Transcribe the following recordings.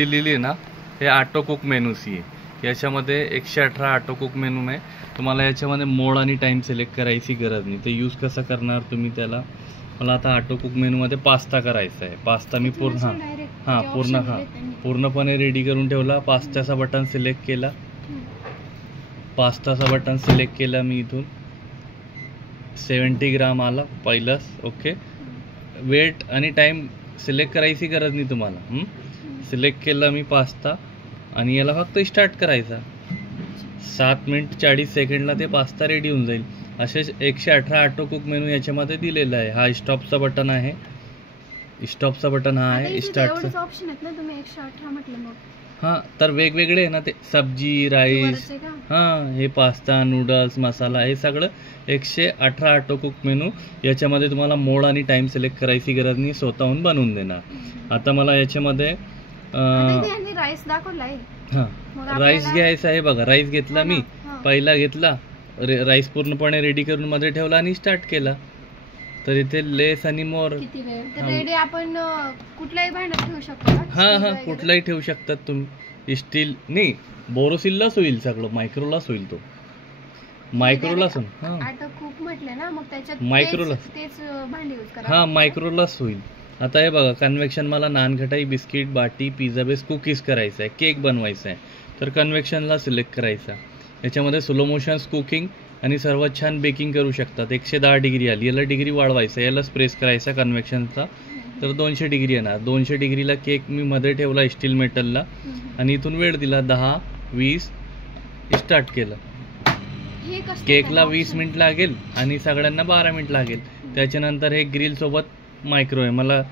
दिलेली आहे ना, हे ऑटो कुक मेनूची आहे। याच्यामध्ये 118 ऑटो कुक मेनू आहे। तुम्हाला याच्यामध्ये मोड आणि टाइम सिलेक्ट करायची गरज नाही। ते यूज कसं करणार तुम्ही त्याला, मला आता ऑटो कुक मेनूमध्ये पास्ता करायचा आहे। पास्ता मी पूर्णपणे रेडी करून ठेवला। पास्त्याचा बटन सिलेक्ट केला, पास्ताचा बटन सिलेक्ट केला मी। इथून 70 ग्राम आला पहिलंच। ओके, वेट आणि टाइम सिलेक्ट करायची गरज नाही तुम्हाला। सिलेक्ट केला मी पास्ता आणि याला फक्त स्टार्ट करायचा। 7 मिनिट 40 सेकंडला ते पास्ता रेडी होऊन जाईल। असेच 118 ऑटो कुक मेनू याच्यामध्ये दिलेला आहे। हा स्टॉपचा बटन आहे, स्टॉपचा बटन हा आहे, स्टार्टचा ऑप्शन आहेत ना, तुम्ही 118 म्हटलं मग हां, तर वेगवेगळे आहे ना ते, सब्जी, राईस, हां, हे पास्ता, नूडल्स, मसाला, हे सगळं 118 ऑटो कुक मेनू। याच्यामध्ये तुम्हाला मोड आणि टाइम सिलेक्ट करायची गरज नाही, स्वतःहून बनवून देणार। आता मला याच्यामध्ये राईस दाखवलाय, हां राईस घ्यायचा आहे बघा। राईस घेतला मी, पहिला घेतला राईस, पूर्णपणे रेडी करून मध्ये ठेवला आणि स्टार्ट केला। तर इथे लेस आणि मोर रेडी आपण कुठल्याही भांड्यात ठेवू शकतो। हां, कुठलाही ठेवू शकतात तुम्ही। स्टील नाही, बोरोसिललाच होईल सगळं, मायक्रोलाच होईल तो, मायक्रोलाच म्हटलं ना, मग त्याच्यात मायक्रोलाच तेच भांडी यूज करा। हां, मायक्रोलाच होईल। आता हे बघा, कन्व्हेक्शन मला नानखटाई, बिस्किट, बाटी, पिझ्झा बेस, कुकीज करायचं आहे, केक बनवायचा आहे। तर कन्व्हेक्शनला सिलेक्ट करायचा। याच्यामध्ये स्लो मोशन्स कुकिंग आणि सर्वात छान बेकिंग करू शकतात। 110 डिग्री आली, याला डिग्री वाढवायचं, याला प्रेस करायचा कन्व्हेक्शनचा, तर 200 डिग्री येणार। 200 डिग्रीला केक मी मध्ये ठेवला स्टील मेटलला आणि इथून वेळ दिला 10-20, स्टार्ट केलं। केकला 20 मिनिट लागेल आणि सगळ्यांना 12 मिनिट लागेल। त्याच्यानंतर हे ग्रिल सोबत मायक्रो आहे, मला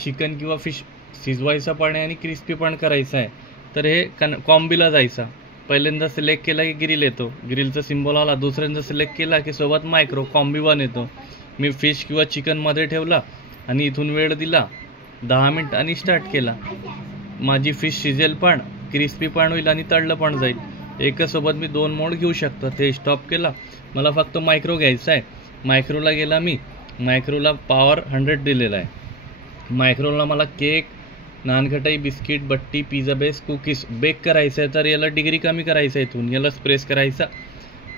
चिकन किंवा फिश शिजवायचं पण आहे आणि क्रिस्पी पण करायचं आहे। तर हे कॉम्बीला जायचा। पहिल्यांदा सिलेक्ट केला की ग्रिल येतो, ग्रिलचा सिम्बॉल आला। दुसऱ्यांदा सिलेक्ट केला की सोबत मायक्रो, कॉम्बी 1 येतो। मी फिश किंवा चिकन मध्ये ठेवला आणि इथून वेळ दिला 10 मिनिट आणि स्टार्ट केला। माझी फिश शिजेल पण, क्रिस्पी पण होईल आणि तळलं पण जाईल। एकासोबत मी 2 मोड घेऊ शकतो। ते स्टॉप केला, मला फक्त मायक्रो घ्यायचा आहे। मायक्रोला गेला मी, मायक्रोला पॉवर 100 दिलेला आहे। मायक्रोला मला केक, नानखटाई, बिस्किट, बट्टी, पिझ्झा बेस, कुकीज बेक करायचं आहे। तर याला डिग्री कमी करायचं आहे, इथून याला प्रेस करायचा।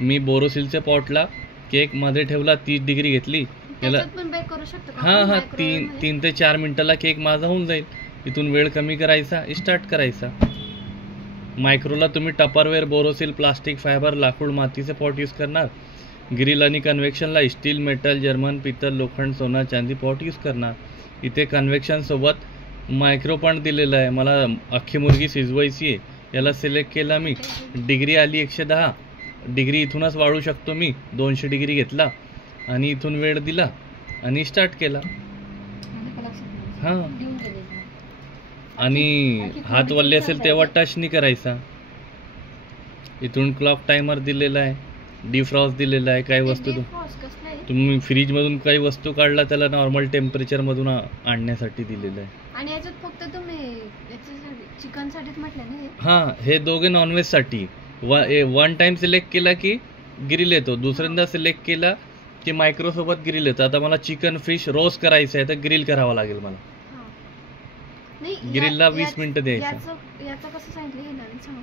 मी बोरोसिलच्या पॉटला केक मध्ये ठेवला, 30 डिग्री घेतली, याला हां 3 ते 4 मिनिटाला केक माझा होऊन जाईल। इथून वेळ कमी करायचा, स्टार्ट करायचा। मायक्रोला तुम्ही टपरवेअर, बोरोसिल, प्लास्टिक, फायबर, लाकूड, मातीचे पॉट यूज करणार। ग्रिल आणि कन्व्हेक्शनला स्टील, मेटल, जर्मन, पितळ, लोखंड, सोना, चांदी पॉट यूज करणार। इथे कन्व्हेक्शन सोबत मायक्रो पण दिलेला आहे। मला अख्खी मुर्गी शिजवायची आहे, याला सिलेक्ट केला मी, डिग्री आली 110 डिग्री, इथूनच वाढू शकतो मी। 200 डिग्री घेतला आणि इथून वेळ दिला आणि स्टार्ट केला। हां, आणि हात वल्ले असेल तेव्हा टच नाही करायचा। इथून क्लॉक टायमर दिलेला आहे, डिफ्रॉस्ट दिलेला आहे। काही वस्तू तुम्ही फ्रीजमधून काही वस्तू काढला त्याला नॉर्मल टेम्परेचरमधून आणण्यासाठी दिलेलं आहे। आणि याच्यात फक्त तुम्ही चिकनसाठीच म्हटलं ना? हां, हे दोघे नॉनव्हेजसाठी। 1 टाइम सिलेक्ट केला की ग्रिल येतो, दुसऱ्यांदा सिलेक्ट केला की मायक्रोसोबत ग्रिल येतं। आता मला चिकन, फिश रोस्ट करायचं आहे, तर ग्रिल करावं लागेल मला। ग्रिलला 20 मिनिटं द्यायचं। याचं कसं सांगितलं हे नवीन सांगा।